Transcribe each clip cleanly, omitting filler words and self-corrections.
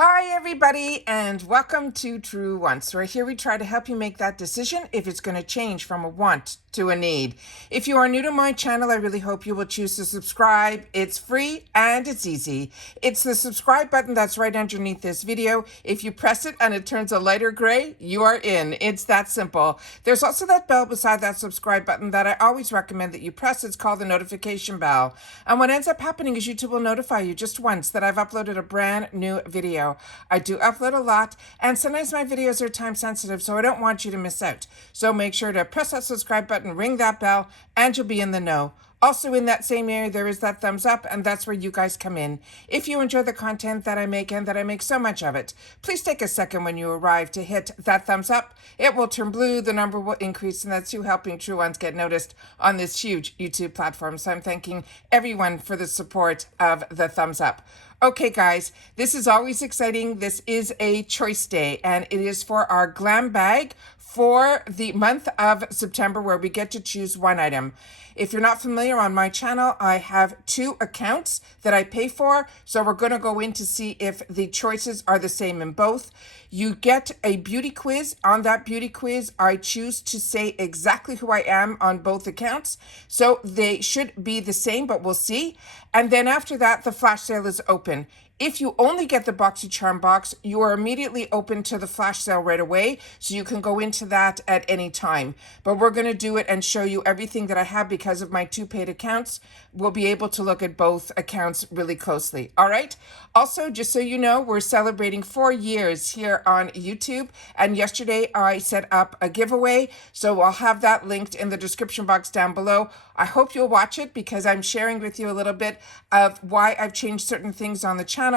Hi everybody and welcome to True Wants, where here we try to help you make that decision if it's going to change from a want to a need. If you are new to my channel, I really hope you will choose to subscribe. It's free and it's easy. It's the subscribe button that's right underneath this video. If you press it and it turns a lighter gray, you are in. It's that simple. There's also that bell beside that subscribe button that I always recommend that you press. It's called the notification bell. And what ends up happening is YouTube will notify you just once that I've uploaded a brand new video. I do upload a lot, and sometimes my videos are time sensitive, so I don't want you to miss out. So make sure to press that subscribe button, ring that bell, and you'll be in the know. Also in that same area, there is that thumbs up, and that's where you guys come in. If you enjoy the content that I make and that I make so much of it, please take a second when you arrive to hit that thumbs up. It will turn blue, the number will increase, and that's you helping True Ones get noticed on this huge YouTube platform. So I'm thanking everyone for the support of the thumbs up. Okay, guys, this is always exciting. This is a choice day, and it is for our GlamBag for the month of September, where we get to choose one item. If you're not familiar, on my channel, I have 2 accounts that I pay for. So we're going to go in to see if the choices are the same in both. You get a beauty quiz. On that beauty quiz, I choose to say exactly who I am on both accounts. So they should be the same, but we'll see. And then after that, the flash sale is open. If you only get the BoxyCharm box, you are immediately open to the flash sale right away, so you can go into that at any time. But we're going to do it and show you everything that I have because of my 2 paid accounts. We'll be able to look at both accounts really closely. All right? Also, just so you know, we're celebrating 4 years here on YouTube, and yesterday I set up a giveaway, so I'll have that linked in the description box down below. I hope you'll watch it because I'm sharing with you a little bit of why I've changed certain things on the channel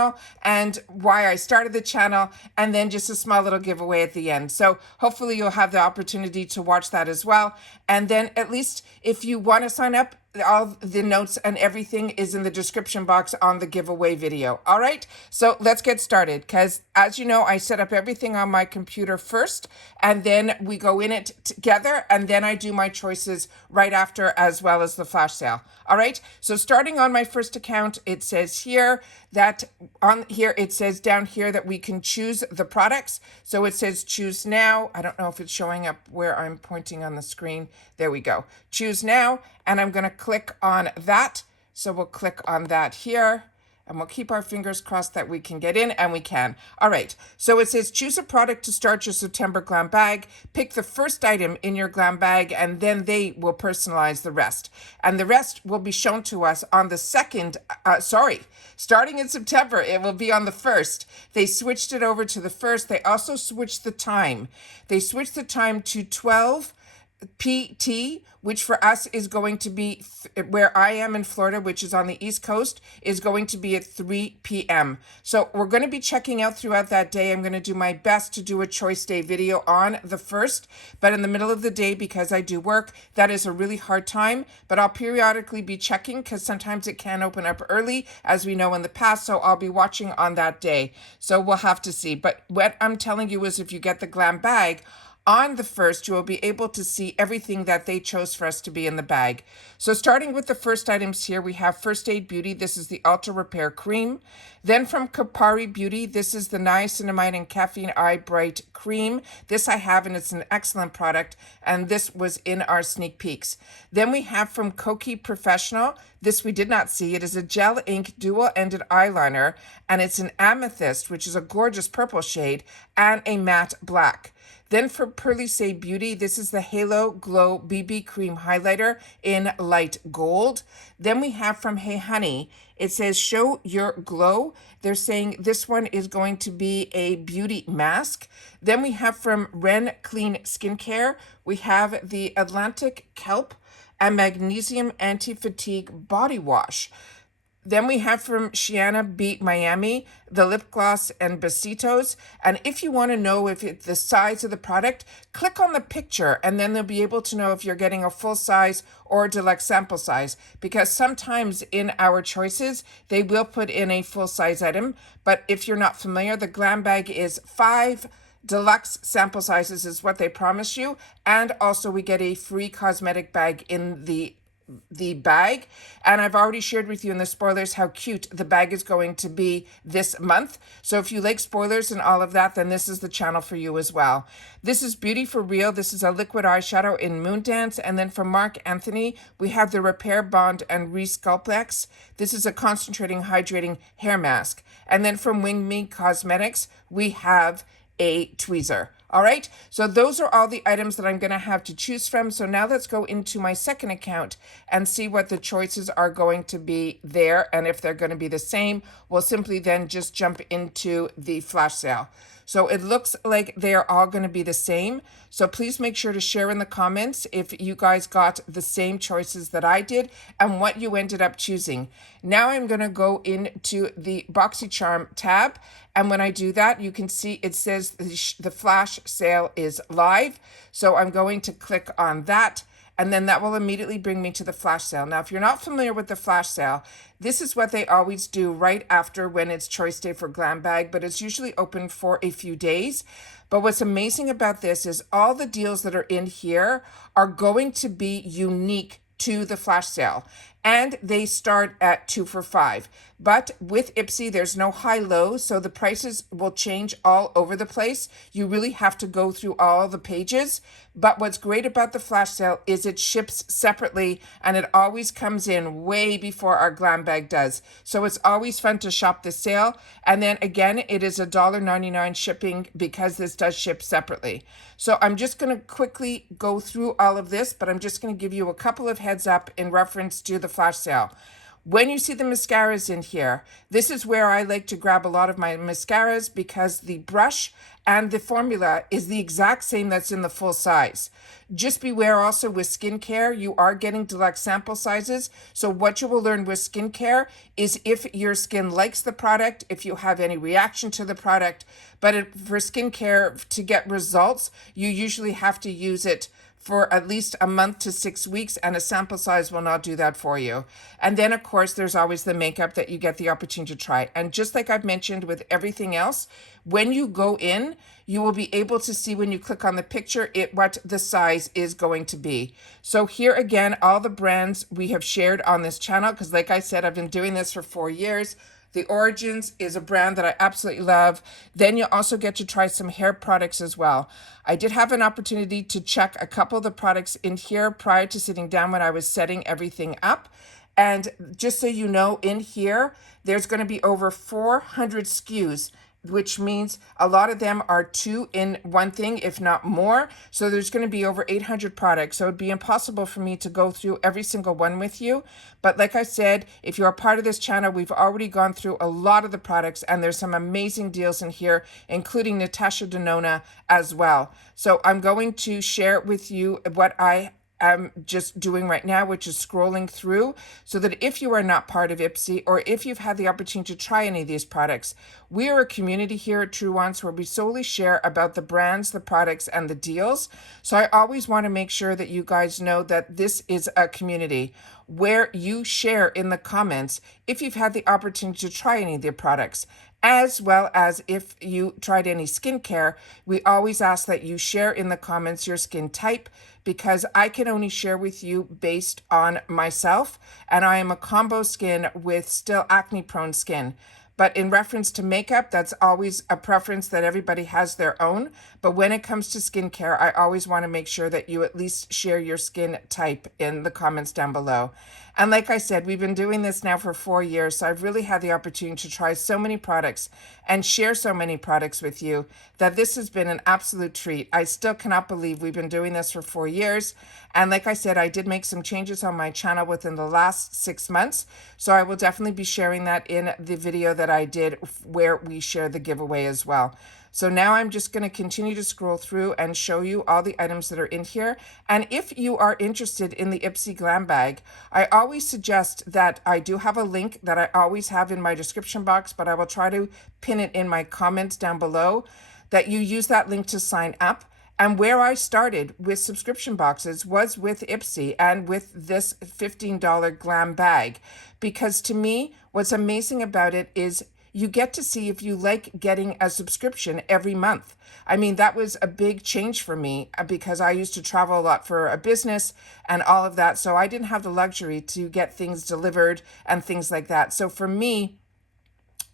and why I started the channel, and then just a small little giveaway at the end. So hopefully you'll have the opportunity to watch that as well. And then at least if you want to sign up, all the notes and everything is in the description box on the giveaway video. All right, so let's get started, because as you know, I set up everything on my computer first, and then we go in it together, and then I do my choices right after, as well as the flash sale. All right, so starting on my first account, it says here that it says down here that we can choose the products. So it says choose now. I don't know if it's showing up where I'm pointing on the screen. There we go. Choose now. And I'm going to click on that. So we'll click on that here. And we'll keep our fingers crossed that we can get in, and we can. All right, so it says choose a product to start your September glam bag. Pick the first item in your glam bag, and then they will personalize the rest. And the rest will be shown to us on the starting in September. It will be on the 1st. They switched it over to the 1st. They also switched the time. They switched the time to 12 PT, which for us is going to be where I am in Florida, which is on the East Coast, is going to be at 3 p.m. So we're going to be checking out throughout that day. I'm going to do my best to do a choice day video on the 1st, but in the middle of the day, because I do work, that is a really hard time. But I'll periodically be checking, because sometimes it can open up early, as we know in the past. So I'll be watching on that day. So we'll have to see. But what I'm telling you is, if you get the glam bag on the 1st, you will be able to see everything that they chose for us to be in the bag. So starting with the first items here, we have First Aid Beauty. This is the Ultra Repair Cream. Then from Kapari Beauty, this is the Niacinamide and Caffeine Eye Bright Cream. This I have, and it's an excellent product, and this was in our sneak peeks. Then we have from Koki Professional. This we did not see. It is a gel ink dual-ended eyeliner, and it's an amethyst, which is a gorgeous purple shade, and a matte black. Then for Pearly Say Beauty, this is the Halo Glow BB Cream Highlighter in light gold. Then we have from Hey Honey, it says Show Your Glow. They're saying this one is going to be a beauty mask. Then we have from Ren Clean Skincare, we have the Atlantic Kelp and Magnesium Anti-Fatigue Body Wash. Then we have from Shiana Beat Miami, the lip gloss and Besitos. And if you want to know if it's the size of the product, click on the picture, and then they'll be able to know if you're getting a full size or deluxe sample size. Because sometimes in our choices, they will put in a full size item. But if you're not familiar, the glam bag is 5 deluxe sample sizes is what they promise you. And also we get a free cosmetic bag in the the bag. And I've already shared with you in the spoilers how cute the bag is going to be this month. So if you like spoilers and all of that, then this is the channel for you as well. This is Beauty for Real. This is a liquid eyeshadow in Moondance. And then from Mark Anthony, we have the Repair Bond and Resculptex. This is a concentrating hydrating hair mask. And then from Wing Me Cosmetics, we have a tweezer. All right, so those are all the items that I'm going to have to choose from. So now let's go into my second account and see what the choices are going to be there. And if they're going to be the same, we'll simply then just jump into the flash sale. So it looks like they're all going to be the same. So please make sure to share in the comments if you guys got the same choices that I did and what you ended up choosing. Now I'm going to go into the BoxyCharm tab. And when I do that, you can see it says the flash sale is live. So I'm going to click on that. And then that will immediately bring me to the flash sale. Now, if you're not familiar with the flash sale, this is what they always do right after when it's choice day for GlamBag, but it's usually open for a few days. But what's amazing about this is all the deals that are in here are going to be unique to the flash sale. And they start at 2 for $5. But with IPSY, there's no high-low, so the prices will change all over the place. You really have to go through all the pages. But what's great about the flash sale is it ships separately, and it always comes in way before our GlamBag does. So it's always fun to shop the sale. And then again, it is $1.99 shipping because this does ship separately. So I'm just going to quickly go through all of this, but I'm just going to give you a couple of heads up in reference to the flash sale. When you see the mascaras in here, this is where I like to grab a lot of my mascaras because the brush and the formula is the exact same that's in the full size. Just beware also with skincare, you are getting deluxe sample sizes. So what you will learn with skincare is if your skin likes the product, if you have any reaction to the product, but for skincare to get results, you usually have to use it for at least a month to 6 weeks, and a sample size will not do that for you. And then, of course, there's always the makeup that you get the opportunity to try. And just like I've mentioned with everything else, when you go in, you will be able to see when you click on the picture what the size is going to be. So here again, all the brands we have shared on this channel, because like I said, I've been doing this for 4 years. The Origins is a brand that I absolutely love. Then you also get to try some hair products as well. I did have an opportunity to check a couple of the products in here prior to sitting down when I was setting everything up. And just so you know, in here, there's going to be over 400 SKUs, which means a lot of them are 2 in 1 thing, if not more. So there's going to be over 800 products. So it'd be impossible for me to go through every single one with you. But like I said, if you're a part of this channel, we've already gone through a lot of the products, and there's some amazing deals in here, including Natasha Denona as well. So I'm going to share with you what I'm just doing right now, which is scrolling through, so that if you are not part of IPSY, or if you've had the opportunity to try any of these products, we are a community here at True Wants where we solely share about the brands, the products, and the deals. So I always want to make sure that you guys know that this is a community where you share in the comments if you've had the opportunity to try any of their products. As well as if you tried any skincare, we always ask that you share in the comments your skin type, because I can only share with you based on myself, and I am a combo skin with still acne prone skin. But in reference to makeup, that's always a preference that everybody has their own. But when it comes to skincare, I always want to make sure that you at least share your skin type in the comments down below. And like I said, we've been doing this now for 4 years, so I've really had the opportunity to try so many products and share so many products with you that this has been an absolute treat. I still cannot believe we've been doing this for 4 years. And like I said, I did make some changes on my channel within the last 6 months, so I will definitely be sharing that in the video that I did where we share the giveaway as well. So now I'm just going to continue to scroll through and show you all the items that are in here. And if you are interested in the IPSY GlamBag, I always suggest that I do have a link that I always have in my description box, but I will try to pin it in my comments down below, that you use that link to sign up. And where I started with subscription boxes was with IPSY and with this $15 GlamBag, because to me, what's amazing about it is you get to see if you like getting a subscription every month. I mean, that was a big change for me because I used to travel a lot for a business and all of that. So I didn't have the luxury to get things delivered and things like that. So for me,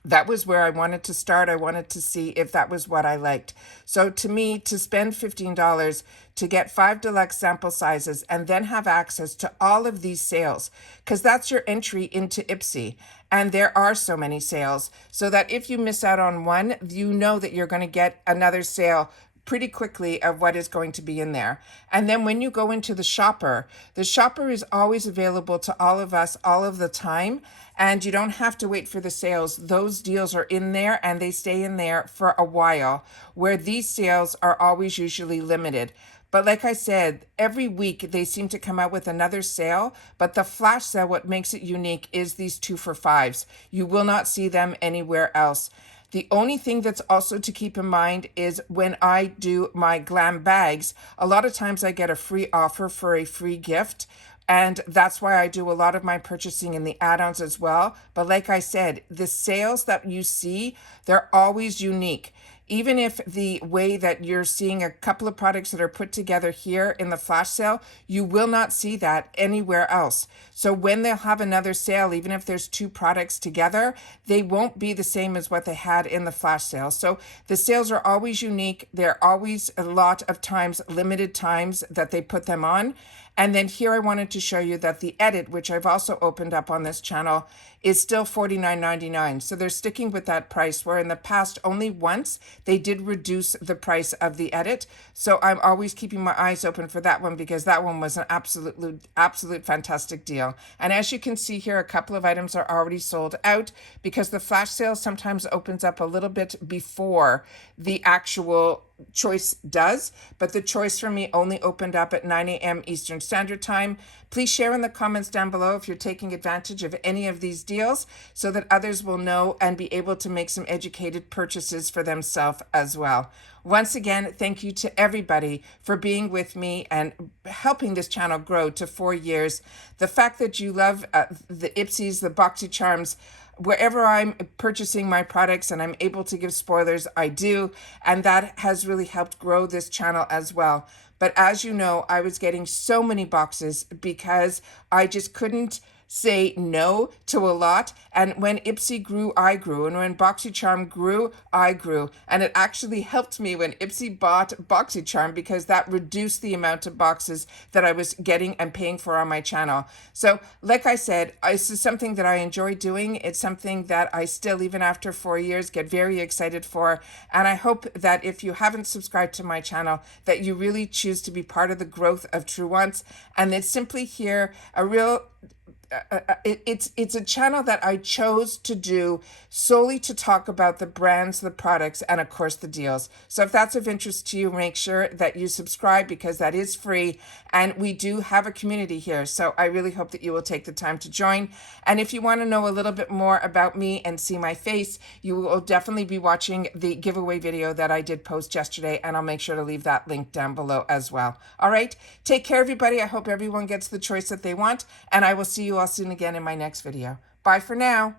that was where I wanted to start. I wanted to see if that was what I liked. So to me, to spend $15 to get 5 deluxe sample sizes and then have access to all of these sales, because that's your entry into IPSY. And there are so many sales, so that if you miss out on one, you know that you're going to get another sale pretty quickly of what is going to be in there. And then when you go into the shopper is always available to all of us all of the time. And you don't have to wait for the sales. Those deals are in there and they stay in there for a while, where these sales are always usually limited. But like I said, every week they seem to come out with another sale. But the flash sale, what makes it unique is these 2 for $5s. You will not see them anywhere else. The only thing that's also to keep in mind is when I do my GlamBags, a lot of times I get a free offer for a free gift. And that's why I do a lot of my purchasing in the add-ons as well. But like I said, the sales that you see, they're always unique. Even if the way that you're seeing a couple of products that are put together here in the flash sale, you will not see that anywhere else. So when they'll have another sale, even if there's 2 products together, they won't be the same as what they had in the flash sale. So the sales are always unique. They're always a lot of times, limited times that they put them on. And then here I wanted to show you that the edit, which I've also opened up on this channel, is still $49.99. So they're sticking with that price, where in the past only once they did reduce the price of the edit. So I'm always keeping my eyes open for that one, because that one was an absolute fantastic deal. And as you can see here, a couple of items are already sold out, because the flash sale sometimes opens up a little bit before the actual choice does, but the choice for me only opened up at 9 a.m. Eastern Standard Time. Please share in the comments down below if you're taking advantage of any of these deals, so that others will know and be able to make some educated purchases for themselves as well. Once again, thank you to everybody for being with me and helping this channel grow to 4 years. The fact that you love the IPSYs, the BoxyCharms, wherever I'm purchasing my products and I'm able to give spoilers, I do. And that has really helped grow this channel as well. But as you know, I was getting so many boxes because I just couldn't say no to a lot. And when IPSY grew, I grew. And when BoxyCharm grew, I grew. And it actually helped me when IPSY bought BoxyCharm, because that reduced the amount of boxes that I was getting and paying for on my channel. So like I said, this is something that I enjoy doing. It's something that I still, even after 4 years, get very excited for. And I hope that if you haven't subscribed to my channel, that you really choose to be part of the growth of True Once. And it's simply here a real it's a channel that I chose to do solely to talk about the brands, the products, and of course the deals. So if that's of interest to you, make sure that you subscribe, because that is free, and we do have a community here. So I really hope that you will take the time to join. And if you want to know a little bit more about me and see my face, you will definitely be watching the giveaway video that I did post yesterday, and I'll make sure to leave that link down below as well. All right, take care, everybody. I hope everyone gets the choice that they want, and I will see you all soon again in my next video. Bye for now.